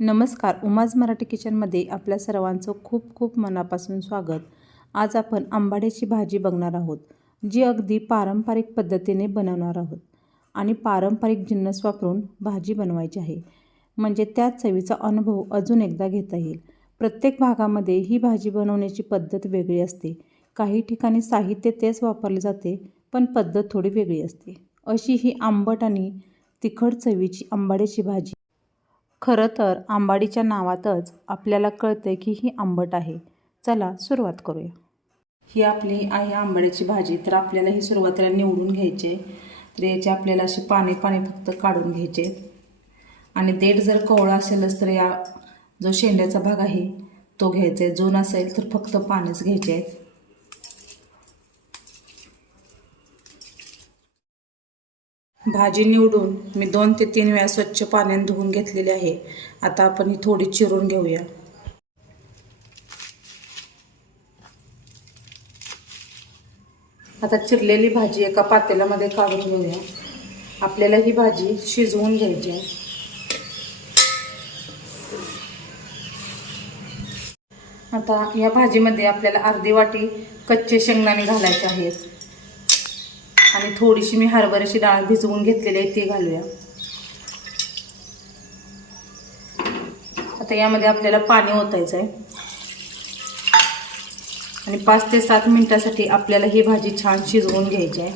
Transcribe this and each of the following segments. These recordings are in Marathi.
नमस्कार. उमाज मराठी किचनमध्ये आपल्या सर्वांचं खूप खूप मनापासून स्वागत. आज आपण आंबाड्याची भाजी बघणार आहोत जी अगदी पारंपरिक पद्धतीने बनवणार आहोत आणि पारंपरिक जिन्नस वापरून भाजी बनवायची आहे. म्हणजे त्या चवीचा अनुभव अजून एकदा घेता येईल. प्रत्येक भागामध्ये ही भाजी बनवण्याची पद्धत वेगळी असते. काही ठिकाणी साहित्य तेच वापरले जाते पण पद्धत थोडी वेगळी असते. अशी ही आंबट आणि तिखट चवीची आंबाड्याची भाजी खरं तर आंबाडीच्या नावातच आपल्याला कळतं की ही आंबट आहे. चला सुरुवात करूया. ही आपली आहे आंबाड्याची भाजी. तर आपल्याला ही सुरुवातीला निवडून घ्यायचे. तर याची आपल्याला अशी पाने पाने फक्त काढून घ्यायचे. आणि देठ जर कोवळा असेलच तर या जो शेंड्याचा भाग आहे तो घ्यायचा आहे. जो नसेल तर फक्त पाणीच घ्यायचे आहे भाजी निवडून मी दोन ते तीन वेळा स्वच्छ पाण्याने धुवून घेतलेली आहे. आता आपण ही थोडी चिरून घेऊया. आता चिरलेली भाजी एका पातेल्यामध्ये काढून घेऊया. आपल्याला ही भाजी शिजवून घ्यायची आहे. आता या भाजीमध्ये आपल्याला अर्धी वाटी कच्चे शेंगदाणे घालायचे आहेत. आणि थोडीशी मी हरभऱ्याची डाळ भिजवून घेतलेली आहे ती घालूया. आता यामध्ये आपल्याला पाणी ओतायचं आहे आणि पाच ते सात मिनिटासाठी आपल्याला ही भाजी छान शिजवून घ्यायची आहे.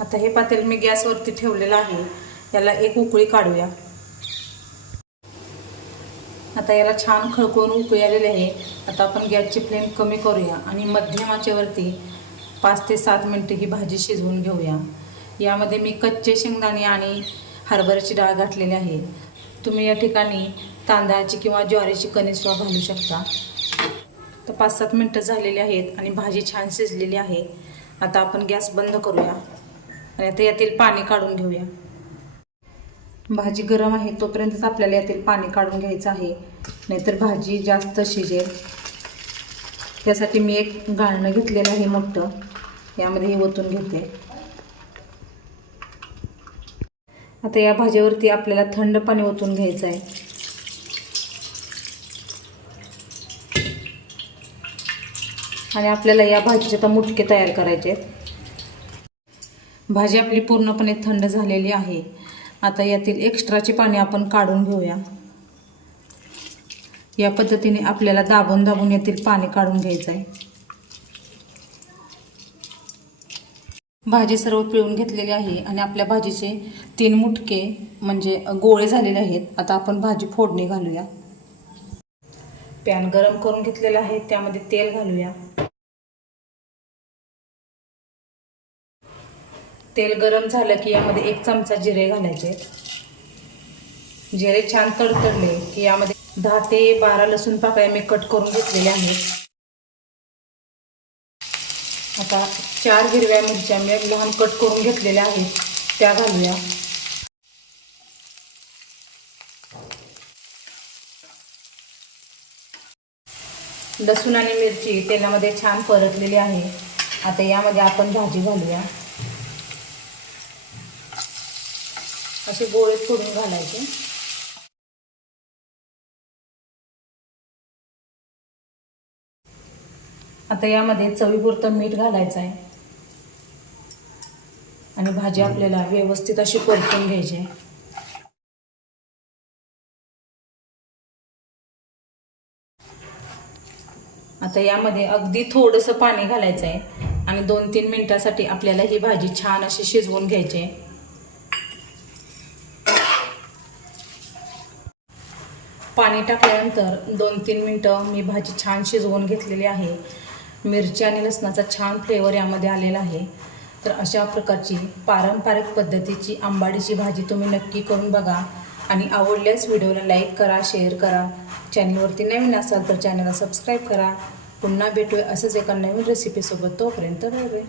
आता हे पातेल मी गॅसवरती ठेवलेलं आहे. याला एक उकळी काढूया. आता याला छान खळकळून उकळी आलेली आहे. आता आपण गॅसची फ्लेम कमी करूया आणि मध्यम आचेवरती पाच ते सात मिनटं ही भाजी शिजवून घेऊया. यामध्ये मी कच्चे शेंगदाणे आणि हरभऱ्याची डाळ घातलेली आहे. तुम्ही या ठिकाणी तांदळाची किंवा ज्वारीची कणीसवा घालू शकता. तर पाच सात मिनटं झालेली आहेत आणि भाजी छान शिजलेली आहे. आता आपण गॅस बंद करूया आणि आता यातील पाणी काढून घेऊया. भाजी गरम आहे तोपर्यंतच आपल्याला यातील पाणी काढून घ्यायचं आहे. नाहीतर भाजी जास्त शिजेल. त्यासाठी मी एक गाळणं घेतलेलं आहे मोठं. यामध्ये हे ओतून घेते. आता या भाजीवरती आपल्याला थंड पाणी ओतून घ्यायचं आहे. आणि आपल्याला या भाजीचे आता मुटके तयार करायचे आहेत. भाजी आपली पूर्णपणे थंड झालेली आहे. आता यातील एक्स्ट्राचे पाणी आपण काढून घेऊया. या पद्धतीने आपल्याला दाबून दाबून यातील पाणी काढून घ्यायचं आहे. भाजी सर्व पिळून घेतलेली आहे आणि आपल्या भाजीचे तीन मुटके म्हणजे गोळे झालेले आहेत. आता आपण भाजी फोडणी घालूया. पॅन गरम करून घेतलेलं आहे. त्यामध्ये तेल घालूया. तेल गरम झालं की यामध्ये एक चमचा जिरे घालायचे. जिरे छान तडतडले की यामध्ये दहा ते बारा लसूण पाकळ्या मी कट करून घेतलेल्या आहेत. आता चार हिरव्या मिरच्या मी लहान कट करून घेतलेल्या आहेत त्या घालूया. लसूण आणि मिरची तेलामध्ये छान परतलेली आहे. आता यामध्ये आपण भाजी घालूया. असे गोळे फोडून घालायचे. आता यामध्ये चवीपुरतं मीठ घालायचं आहे. आणि भाजी आपल्याला व्यवस्थित अशी परतून घ्यायची आहे. आता यामध्ये अगदी थोडंसं पाणी घालायचं आहे. आणि दोन तीन मिनटासाठी आपल्याला ही भाजी छान अशी शिजवून घ्यायची आहे. पाणी टाकल्यानंतर दोन तीन मिनटं मी भाजी छान शिजवून घेतलेली आहे. मिरची आणि लसणाचा छान फ्लेवर यामध्ये आलेला आहे. तर अशा प्रकारची पारंपरिक पद्धतीची आंबाडीची भाजी तुम्ही नक्की करून बघा आणि आवडल्यास व्हिडिओला लाईक करा शेअर करा. चॅनलवरती नवीन असाल तर चॅनलला सबस्क्राईब करा. पुन्हा भेटूया असंच एका नवीन रेसिपीसोबत तोपर्यंत बाय बाय.